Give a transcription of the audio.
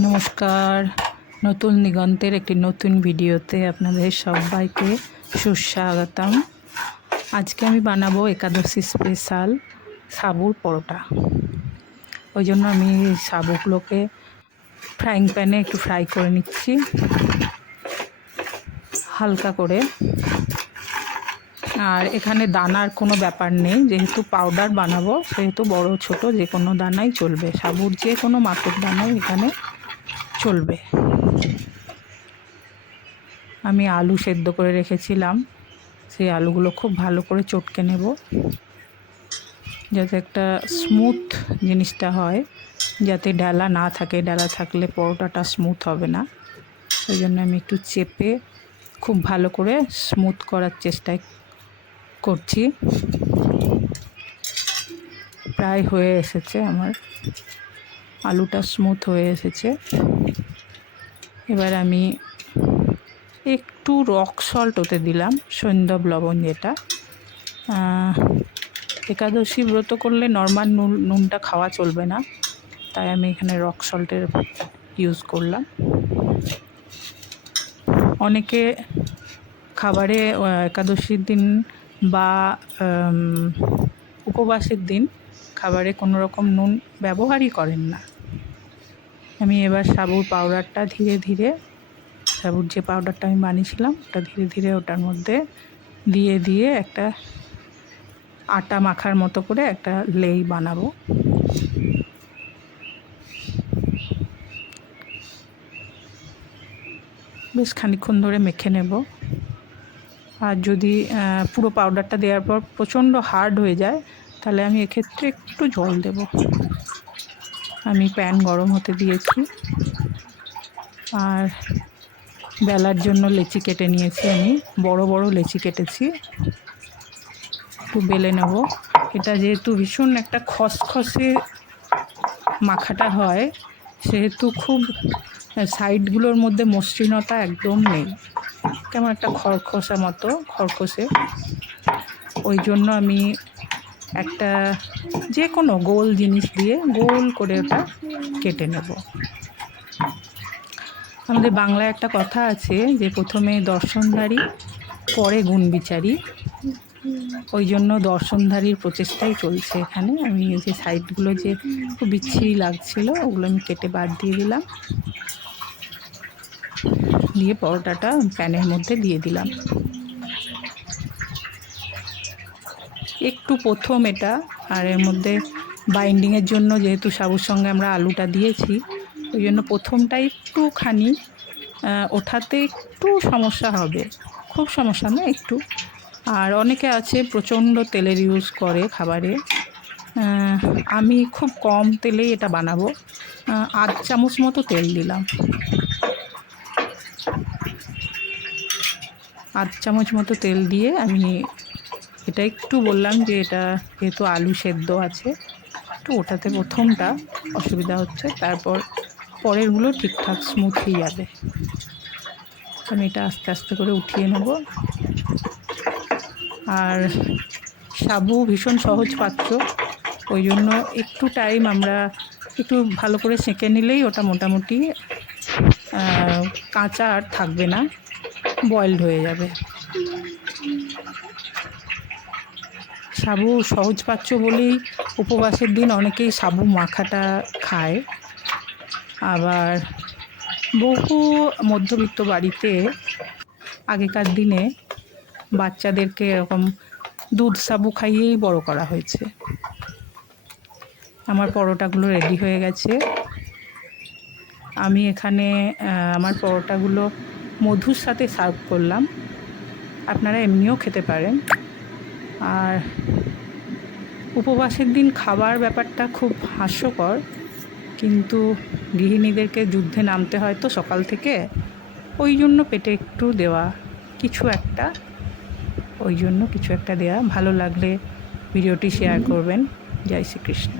নমস্কার, নতুন দিগন্তের একটি নতুন ভিডিওতে আপনাদের সবাইকে সুস্বাগতম। আজকে আমি বানাবো একাদশী স্পেশাল সাবুর পরোটা। ওই জন্য আমি সাবুগুলোকে ফ্রাইং প্যানে একটু ফ্রাই করে নিচ্ছি হালকা করে। আর এখানে দানার কোনো ব্যাপার নেই, যেহেতু পাউডার বানাবো সেহেতু বড় ছোট যে কোনো দানাই চলবে, সাবুর যে কোনো মাপের দানাই এখানে চলবে। আমি আলু সেদ্ধ করে রেখেছিলাম, সেই আলুগুলো খুব ভালো করে চটকে নেব যাতে একটা স্মুথ জিনিসটা হয়, যাতে ডালা না থাকে। ডালা থাকলে পরোটাটা স্মুথ হবে না। ওই জন্য আমি একটু চেপে খুব ভালো করে স্মুথ করার চেষ্টা করছি। প্রায় হয়ে এসেছে, আমার আলুটা স্মুথ হয়ে এসেছে। এবার আমি একটু রক সল্ট ওতে দিলাম, সৈন্দব লবণ, যেটা একাদশী ব্রত করলে নর্মাল নুনটা খাওয়া চলবে না, তাই আমি এখানে রক সল্টের ইউজ করলাম। অনেকে খাবারে একাদশীর দিন বা উপবাসের দিন খাবারে কোনো রকম নুন ব্যবহারই করেন না। আমি এবার সাবুর পাউডারটা ধীরে ধীরে, সাবুর যে পাউডারটা আমি বানিয়েছিলাম ওটা ধীরে ধীরে ওটার মধ্যে দিয়ে একটা আটা মাখার মতো করে একটা লেই বানাবো। বেশ খানিকক্ষণ ধরে মেখে নেব। আর যদি পুরো পাউডারটা দেওয়ার পর প্রচণ্ড হার্ড হয়ে যায়, তাহলে আমি এক্ষেত্রে একটু জল দেব। আমি প্যান গরম হতে দিয়েছি, আর বেলার জন্য লেচি কেটে নিয়েছি। আমি বড় বড় লেচি কেটেছি, একটু বেলে নেব। এটা যেহেতু ভীষণ একটা খসখসে মাখাটা হয়, সেহেতু খুব সাইডগুলোর মধ্যে মসৃণতা একদম নেই, কেমন একটা খরখসে। ওই জন্য আমি একটা যে কোনো গোল জিনিস দিয়ে গোল করে ওটা কেটে নেব। আমাদের বাংলায় একটা কথা আছে যে প্রথমে দর্শনধারী পরে গুণবিচারী। ওই জন্য দর্শনধারীর প্রচেষ্টাই চলছে এখানে। আমি যে সাইডগুলো যে খুব বিচ্ছিরি লাগছিল ওগুলো আমি কেটে বাদ দিয়ে দিলাম, দিয়ে পরোটাটা প্যানের মধ্যে দিয়ে দিলাম। একটু প্রথম এটা, আর এর মধ্যে বাইন্ডিংয়ের জন্য যেহেতু সাবুর সঙ্গে আমরা আলুটা দিয়েছি, ওই জন্য প্রথমটা একটুখানি ওঠাতে একটু সমস্যা হবে, খুব সমস্যা না, একটু। আর অনেকে আছে প্রচণ্ড তেলের ইউজ করে খাবারে। আমি খুব কম তেলেই এটা বানাবো। 8 চামচ মতো তেল দিলাম। 8 চামচ মতো তেল দিয়ে আমি এটা একটু বললাম যে এটা যেহেতু আলু সেদ্ধ আছে, একটু ওটাতে প্রথমটা অসুবিধা হচ্ছে, তারপর পরেরগুলো ঠিকঠাক স্মুথ হয়ে যাবে। আমি এটা আস্তে আস্তে করে উঠিয়ে নেব। আর সাবু ভীষণ সহজ পাচ্য, ওই জন্য একটু টাইম আমরা একটু ভালো করে সেঁকে নিলেই ওটা মোটামুটি কাঁচা আর থাকবে না, বয়েলড হয়ে যাবে। সাবু সহজ পাচ্য বলেই উপবাসের দিন অনেকেই সাবু মাখাটা খায়। আবার বহু মধ্যবিত্ত বাড়িতে আগেকার দিনে বাচ্চাদেরকে এরকম দুধ সাবু খাইয়েই বড় করা হয়েছে। আমার পরোটাগুলো রেডি হয়ে গেছে। আমি এখানে আমার পরোটাগুলো মধুর সাথে সার্ভ করলাম, আপনারা এমনিও খেতে পারেন। আর উপবাসের দিন খাবার ব্যাপারটা খুব হাস্যকর, কিন্তু গৃহিণীদেরকে যুদ্ধে নামতে হয় তো সকাল থেকে, ওই জন্য পেটে একটু দেওয়া কিছু একটা, ওই জন্য কিছু একটা দেওয়া। ভালো লাগলে ভিডিওটি শেয়ার করবেন। জয় শ্রীকৃষ্ণ।